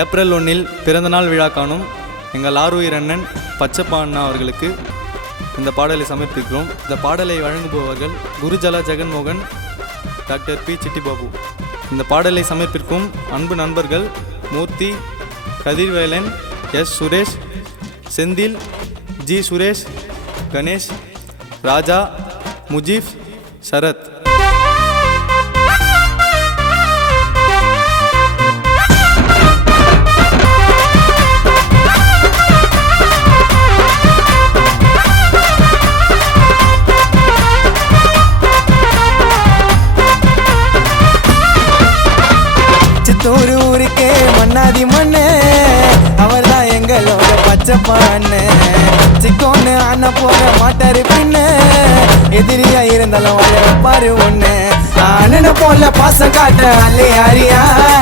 April 1 பிறந்தநாள் விழா காணும் எங்கள் ஆருயிர் அண்ணன் பச்சப்பா அண்ணா அவர்களுக்கு இந்த பாடலை சமர்ப்பிக்கிறோம். இந்த பாடலை வழங்குபவர்கள் குருஜலா ஜெகன்மோகன், டாக்டர் பி சிட்டிபாபு. இந்த பாடலை சமர்ப்பிக்கும் அன்பு நண்பர்கள் மூர்த்தி, கதிர்வேலன், எஸ் சுரேஷ், செந்தில், ஜி சுரேஷ், கணேஷ், ராஜா, முஜீப், சரத். சித்தூர் ஊருக்கே மன்னாதி மண்ணு, அவர் தான் எங்களோட பச்சப்பா அண்ணன். சிக்கோன்னு அண்ணா போக மாட்டாரு பின்ன, எதிரியா இருந்தாலும் வாழ வைப்பாரு ஒண்ணு. அண்ணனை போல பாசம் காட்ட அல்லே யாரியா,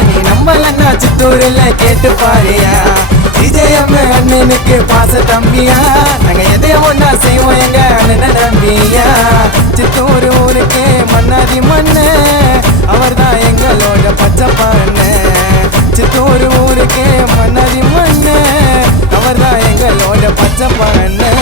நீ நம்மளன்னா சித்தூர்ல கேட்டு பாரியா. விஜயம் அண்ணனுக்கு பாச தம்பியா, நாங்க எதையும் ஒன்னா செய்வோம் எங்க அண்ணனை நம்பியா. சித்தூர் ஊருக்கே மன்னாதி மண்ணு, அவர் தான் எங்களோட பச்சப்பா அண்ணன். சித்தூர் ஊருக்கே மன்னாதி மண்ணு, அவர் தான் எங்களோட பச்சப்பா அண்ணன்.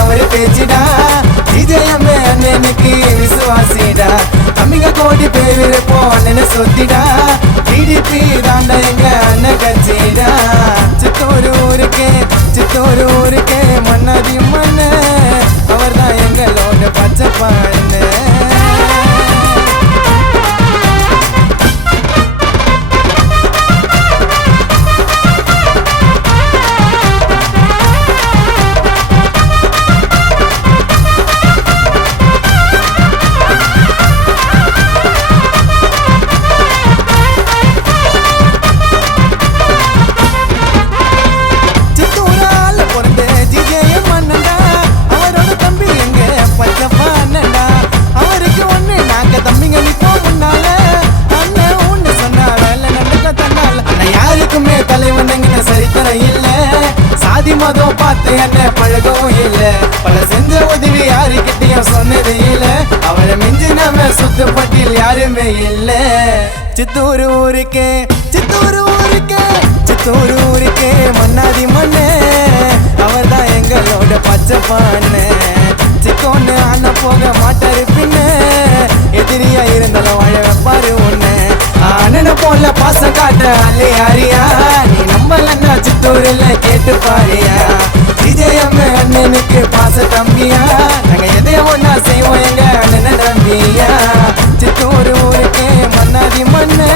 அவரு பேச்சிடா விஜயமே அண்ணனுக்கு விசுவாசிடா. தம்பிங்க கோடி பேர் இருப்போம் அண்ணனை சொத்திடா. டிடிபி தாண்ட எங்க அண்ணன் கட்சிடா. சித்தூர் ஊருக்கே மன்னாதி மண்ணு, அவர் தான் எங்களோட பச்சப்பா அண்ணன். சாதி மதம் பார்த்து என்ன பழகவும் இல்ல, பல செஞ்ச உதவி யாருக்கிட்டையும் சொன்னது இல்ல. அவளை மிஞ்சி நம்ம சுத்தப்பட்டில் யாருமே இல்ல. சித்தூர் ஊருக்கே மன்னாதி மண்ணு, அவர் தான் எங்களோட பச்சப்பா அண்ணன். சிக்கோன்னு அண்ணன் போக மாட்டாரு பின்ன, எதிரியா இருந்தாலும் வாழ வைப்பாரு ஒண்ணு. அண்ணனை போல பாசம் காட்ட அல்லே யாரியா, நீ நம்மளன்னா சித்தூர்ல கேட்டு பாரியா. விஜயம் அண்ணனுக்கு பாச தம்பியா, நாங்க எதையும் ஒன்னா செய்வோம் எங்க அண்ணனை நம்பியா. சித்தூர் ஊருக்கே மன்னாதி மண்ணு,